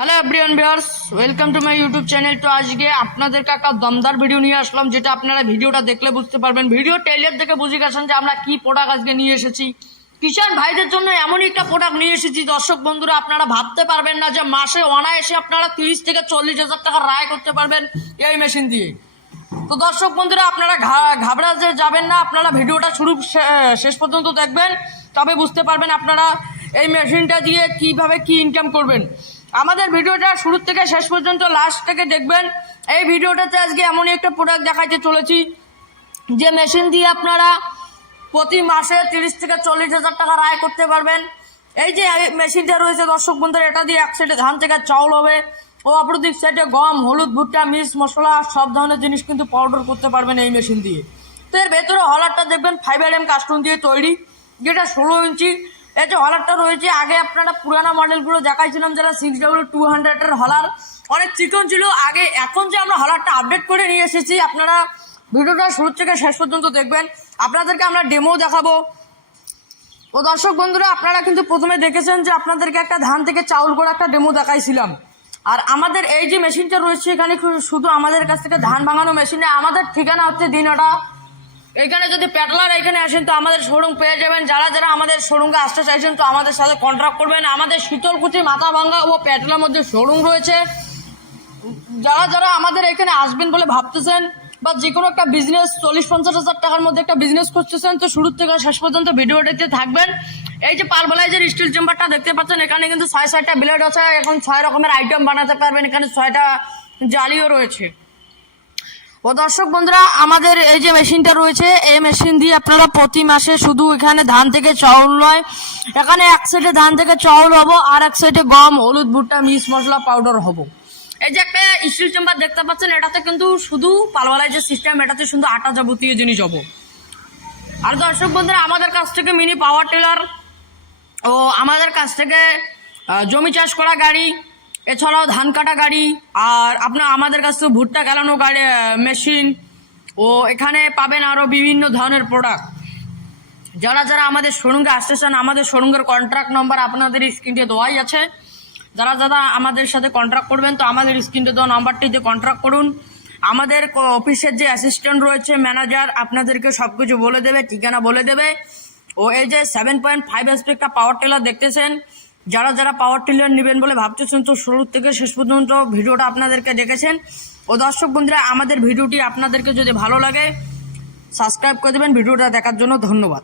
Hello everyone viewers, welcome to my YouTube channel. তো আজকে আপনাদেরকে একটা দমদার ভিডিও নিয়ে আসলাম, যেটা আপনারা ভিডিওটা দেখলে বুঝতে পারবেন। ভিডিও ট্রেলার দেখে বুঝে গেছেন যে আমরা কি প্রোডাক্ট আজকে নিয়ে এসেছি। কিষাণ ভাইদের জন্য এমনই একটা প্রোডাক্ট নিয়ে এসেছি দর্শক বন্ধুরা, আপনারা ভাবতে পারবেন না যে মাসে অনায়াসে আপনারা 30 থেকে 40,000 টাকা রায় করতে পারবেন এই মেশিন দিয়ে। তো দর্শক বন্ধুরা, আপনারা ঘাবড়া যে যাবেন না, আপনারা ভিডিওটা শুরু শেষ পর্যন্ত দেখবেন, তবে বুঝতে পারবেন আপনারা এই মেশিনটা দিয়ে কিভাবে কি ইনকাম করবেন। আমাদের ভিডিওটা শুরু থেকে শেষ পর্যন্ত লাস্ট থেকে দেখবেন। এই ভিডিওটাতে আজকে এমনই একটা প্রোডাক্ট দেখাইতে চলেছি যে মেশিন দিয়ে আপনারা প্রতি মাসে 30 থেকে 40,000 টাকা আয় করতে পারবেন। এই যে মেশিনটা রয়েছে দর্শক বন্ধুরা, এটা দিয়ে এক সাইডে ধান থেকে চাউল হবে ও অপরদিক সাইডে গম, হলুদ, ভুট্টা, মিক্স মশলা সব ধরনের জিনিস কিন্তু পাউডার করতে পারবেন এই মেশিন দিয়ে। তো এর ভেতরে হলারটা দেখবেন 5mm কাস্টম দিয়ে তৈরি, যেটা 16 ইঞ্চি। এই যে হলারটা রয়েছে, আগে আপনারা পুরানো মডেলগুলো দেখাইছিলাম যারা 6W200 হলার, অনেক চিকন ছিল আগে। এখন যে আমরা হলারটা আপডেট করে নিয়ে এসেছি, আপনারা ভিডিওটা শুরু থেকে শেষ পর্যন্ত দেখবেন, আপনাদেরকে আমরা ডেমো দেখাবো। ও দর্শক বন্ধুরা, আপনারা কিন্তু প্রথমে দেখেছেন যে আপনাদেরকে একটা ধান থেকে চাউল করে একটা ডেমো দেখাইছিলাম। আর আমাদের এই যে মেশিনটা রয়েছে, এখানে শুধু আমাদের কাছ থেকে ধান ভাঙানো মেশিনে। আমাদের ঠিকানা হচ্ছে দিনহাটা। এখানে যদি প্যাটলার এখানে আসেন তো আমাদের শোরুম পেয়ে যাবেন। যারা যারা আমাদের শোরুমকে আসতে চাইছেন তো আমাদের সাথে কন্ট্যাক্ট করবেন। আমাদের শীতলকুচি, মাথাভাঙ্গা ও প্যাটলার মধ্যে শোরুম রয়েছে। যারা যারা আমাদের এখানে আসবেন বলে ভাবতেছেন বা যে কোনো একটা বিজনেস 40-50 হাজার টাকার মধ্যে একটা বিজনেস করতেছেন, তো শুরু থেকে শেষ পর্যন্ত ভিডিওটাতে থাকবেন। এই যে পারবলাইজের স্টিল চেম্বারটা দেখতে পাচ্ছেন, এখানে কিন্তু 6টা ব্লেড আছে। এখন 6 রকমের আইটেম বানাতে পারবেন। এখানে 6টা জালিও রয়েছে। ও দর্শক বন্ধুরা, আমাদের এই যে মেশিনটা রয়েছে, এই মেশিন দিয়ে আপনারা প্রতি মাসে শুধু এখানে ধান থেকে চাউল নয়, এখানে এক সাইডে ধান থেকে চাউল হবো আর এক সাইডে গম, হলুদ, ভুট্টা, মিক্স মশলা পাউডার হবো। এই যে একটা স্টিল চেম্বার দেখতে পাচ্ছেন, এটাতে কিন্তু শুধু পালওয়ালাই যে সিস্টেম, এটাতে শুধু আটা যাবতীয় জিনিস হবো। আর দর্শক বন্ধুরা, আমাদের কাছ থেকে মিনি পাওয়ার টিলার ও আমাদের কাছ থেকে জমি চাষ করা গাড়ি, এছাড়াও ধান কাটা গাড়ি, আর আমাদের কাছে ভুট্টা গালানো গাড়ি মেশিন, ও এখানে পাবেন আরও বিভিন্ন ধরনের প্রোডাক্ট। যারা যারা আমাদের শোরুমে আসতে চান, আমাদের শোরুমের কন্ট্রাক্ট নম্বর আপনাদের স্ক্রিনে দেওয়াই আছে। যারা যারা আমাদের সাথে কন্ট্রাক্ট করবেন তো আমাদের স্ক্রিনে দেওয়া নাম্বারটিতে কন্ট্রাক্ট করুন। আমাদের অফিসের যে অ্যাসিস্ট্যান্ট রয়েছে, ম্যানেজার, আপনাদেরকে সব কিছু বলে দেবে, ঠিকানা বলে দেবে। ও এই যে 7.5 HP একটা পাওয়ার টিলার দেখতেছেন, যারা যারা পাওয়ার টিলার নেবেন বলে ভাবতেছেন তো শুরু থেকে শেষ পর্যন্ত ভিডিওটা আপনাদেরকে দেখেছেন। ও দর্শক বন্ধুরা, আমাদের ভিডিওটি আপনাদেরকে যদি ভালো লাগে সাবস্ক্রাইব করে দেবেন। ভিডিওটা দেখার জন্য ধন্যবাদ।